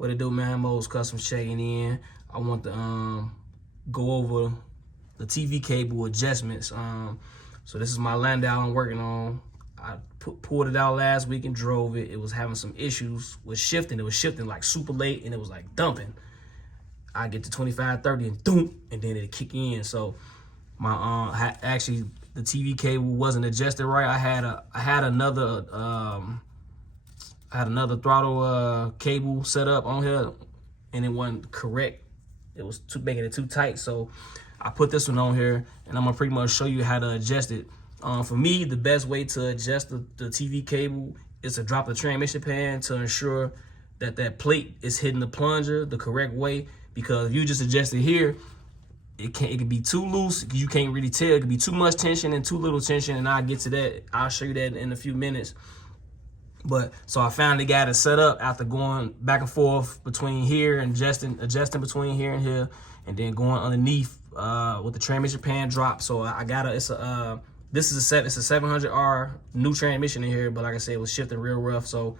What it do, man? Mo's Customs checking in. I want to go over the TV cable adjustments. So this is my Landau I'm working on. I pulled it out last week and drove it. It was having some issues with shifting. It was shifting like super late and it was like dumping. I get to 25, 30 and doom, and then it kick in. So my actually the TV cable wasn't adjusted right. I had another throttle cable set up on here, and it wasn't correct. It was making it too tight. So I put this one on here, and I'm gonna pretty much show you how to adjust it. For me, the best way to adjust the TV cable is to drop the transmission pan to ensure that that plate is hitting the plunger the correct way. Because if you just adjust it here, it can be too loose. You can't really tell. It could be too much tension and too little tension, and I'll get to that. I'll show you that in a few minutes. But so I finally got it set up after going back and forth between here and adjusting between here and here, and then going underneath with the transmission pan drop. So I got a this is a 700R new transmission in here, but like I said, it was shifting real rough. So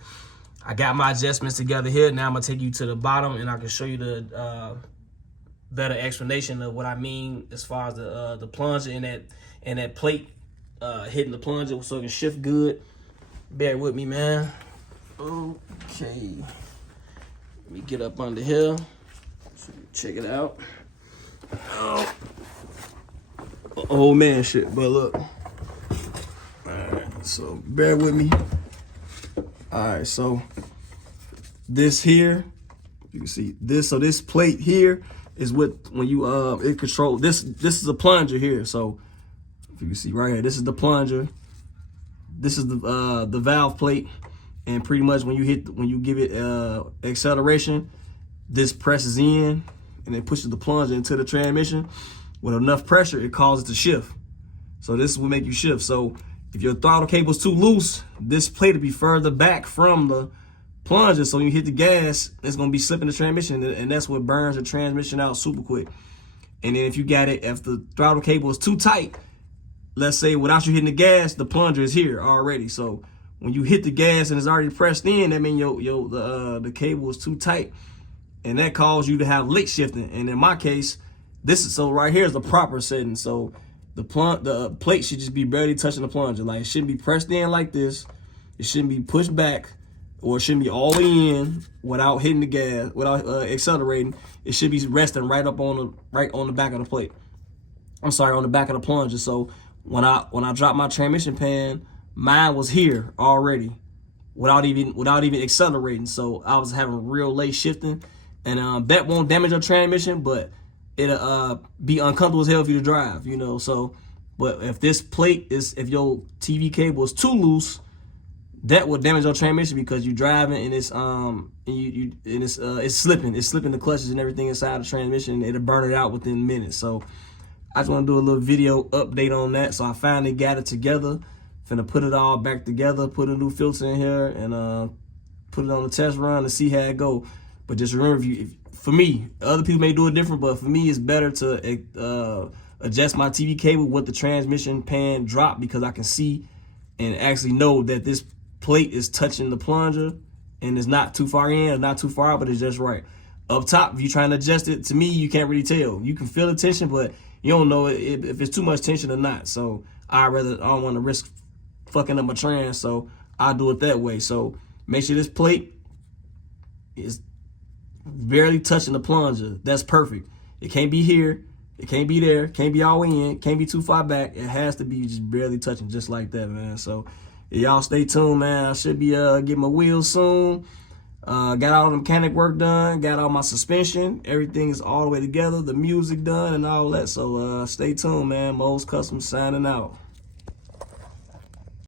I got my adjustments together here. Now I'm gonna take you to the bottom, and I can show you the better explanation of what I mean as far as the plunger and that plate hitting the plunger so it can shift good. Bear with me, man. Okay, let me get up under here. So check it out. Oh man, shit. But look. All right, so bear with me. All right, so this here, you can see this. So this plate here is what when you it control this. This is a plunger here. So if you can see right here, this is the plunger. This is the valve plate, and pretty much when you give it acceleration, this presses in and it pushes the plunger into the transmission. With enough pressure, it causes it to shift. So this will make you shift. So if your throttle cable is too loose, this plate will be further back from the plunger. So when you hit the gas, it's gonna be slipping the transmission, and that's what burns the transmission out super quick. And then if you got it, if the throttle cable is too tight, let's say without you hitting the gas, the plunger is here already. So when you hit the gas and it's already pressed in, that means the cable is too tight, and that causes you to have lick shifting. And in my case, so right here is the proper setting. So the plate should just be barely touching the plunger. Like, it shouldn't be pressed in like this. It shouldn't be pushed back, or it shouldn't be all the way in without hitting the gas, without accelerating. It should be resting right on the back of the plate. I'm sorry, on the back of the plunger. So when I dropped my transmission pan, mine was here already without even accelerating. So I was having real late shifting, and that won't damage your transmission, but it'll be uncomfortable as hell for you to drive, you know. So, but if your TV cable is too loose, that will damage your transmission because you're driving and it's it's slipping the clutches and everything inside the transmission, and it'll burn it out within minutes. So I just want to do a little video update on that. So I finally got it together. Finna put it all back together, put a new filter in here, and put it on the test run to see how it go. But just remember, for me, other people may do it different, but for me, it's better to adjust my TV cable with the transmission pan drop, because I can see and actually know that this plate is touching the plunger and it's not too far in, it's not too far out, but it's just right. Up top, if you're trying to adjust it, to me, you can't really tell. You can feel the tension, but you don't know if it's too much tension or not. So I don't want to risk fucking up my trans, so I do it that way. So make sure this plate is barely touching the plunger. That's perfect. It can't be here, it can't be there, can't be all in, can't be too far back. It has to be just barely touching, just like that, man. So y'all stay tuned, man. I should be getting my wheels soon. Got all the mechanic work done, got all my suspension, everything is all the way together, the music done and all that. So stay tuned, man. Mo's Customs signing out.